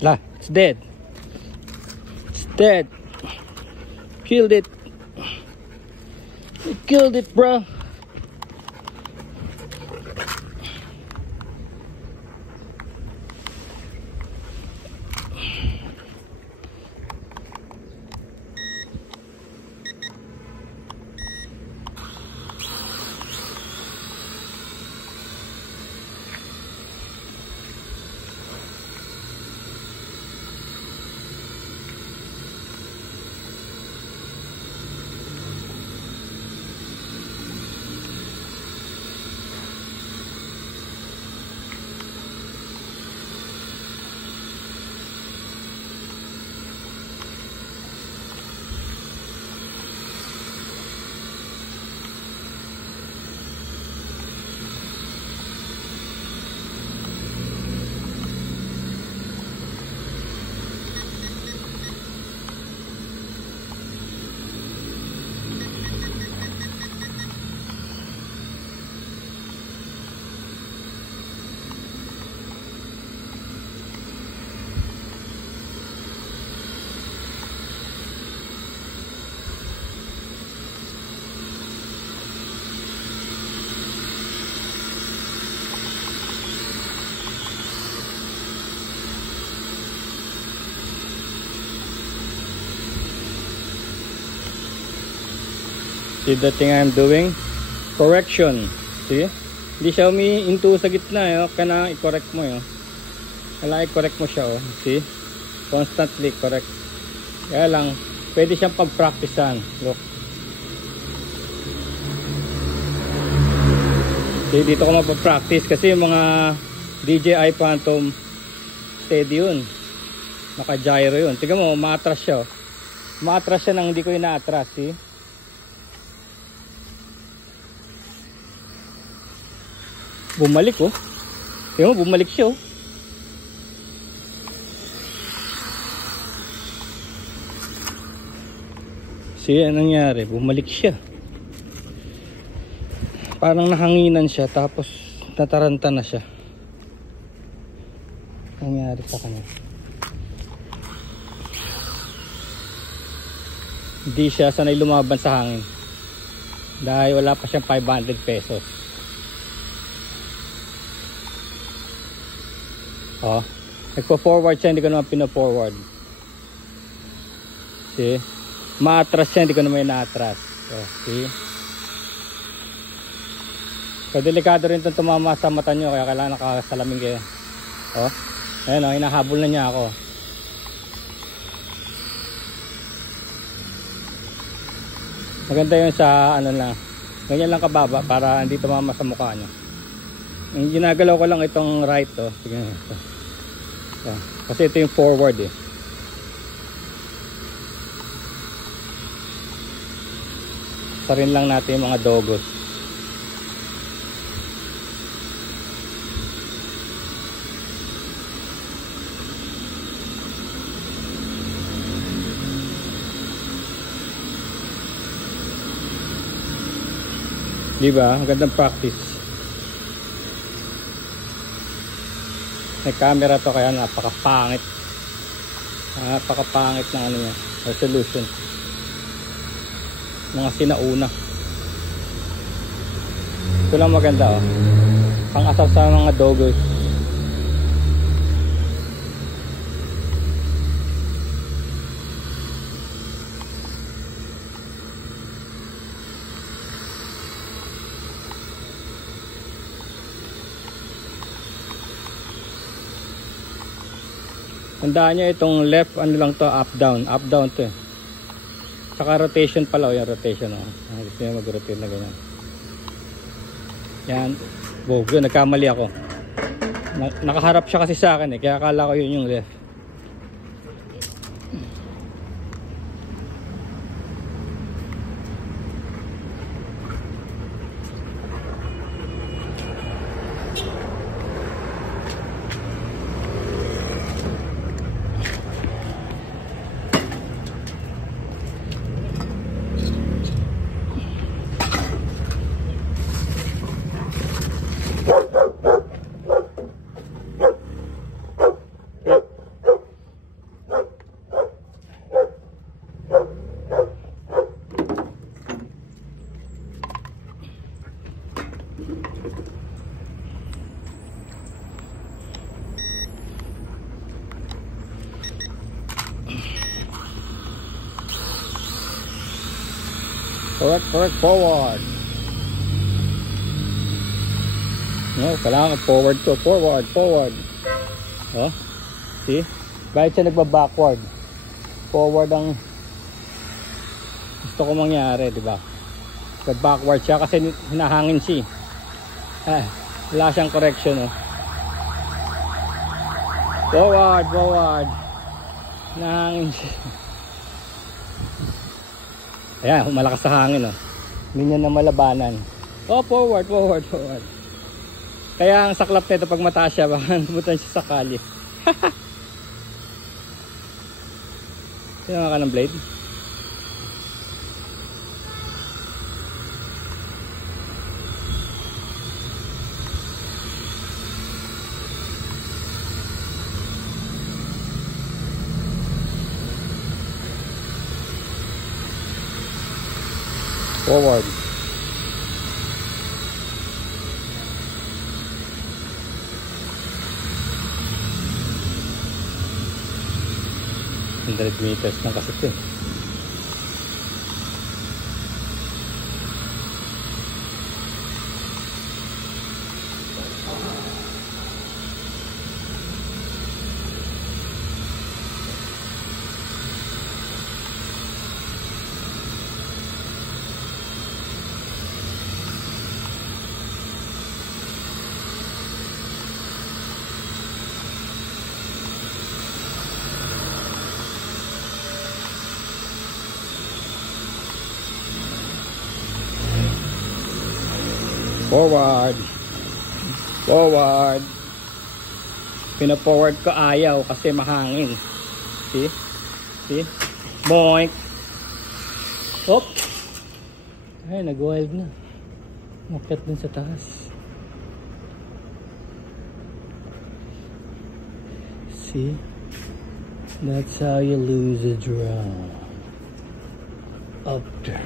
La, it's dead. It's dead. Killed it. You killed it, bro. See the thing I'm doing? Correction. See? Hindi siya into sa gitna. Kana i-correct mo. Kailangan i-correct mo siya. See? Constantly correct. Kaya lang, pwede siyang pag-practicean. Look. See, dito ko mapapractice kasi yung mga DJI Phantom steady yun. Naka-gyro yun. Tignan mo, maatras siya. Maatras siya nang hindi ko ina-atras. See? Bumalik Tingnan mo, bumalik siya See, anong nangyari? Bumalik siya. Parang nahanginan siya tapos nataranta na siya. Anong nangyari sa kanya? Hindi siya sanay lumaban sa hangin. Dahil wala pa siyang 500 pesos. Nagpo-forward siya, hindi ko naman pina-forward. See? Maatras siya, hindi ko naman ina-atras. See? So, delikado rin itong tumama sa mata nyo, kaya kailangan nakasalamin kayo. Ayan hinahabol na niya ako. Maganda yun sa lang. Ganyan lang kababa para hindi tumama sa mukha nyo. Yung ginagalaw ko lang itong right Sige ito. Kasi ito yung forward Sarin lang natin yung mga dogos. Diba? Magandang practice. May camera to kaya napakapangit. Napakapangit ng niya, resolution. Mga sinauna. Ito lang maganda Pang-asar sa mga dogos. Tandaan nyo itong left lang to, up down to Saka rotation pala yung rotation gusto nyo mag-rotate na ganyan. Yan. Bogo, nagkamali ako. Nakaharap siya kasi sa akin kaya akala ko yun yung left. Correct, forward. No, kailangan forward to, forward. Oh, see? Bakit siya nagba-backward? Forward ang gusto ko mangyari, di ba? Backward siya kasi hinahangin siya. Wala siyang correction, oh. Forward. Nahangin siya. Ayan, malakas sa hangin, oh. Hindi niya na malabanan. Oh, forward. Kaya ang saklap nito pag mataas siya, baka nabutan siya sa kali. Kailangan ka ng blade. Forward. meters lang kasi ito. Forward. Pina-forward ko, ayaw kasi mahangin. See? Boink. Hop. Ay, nag-wild na. Makyat din sa taas. See? That's how you lose a drone. Up there.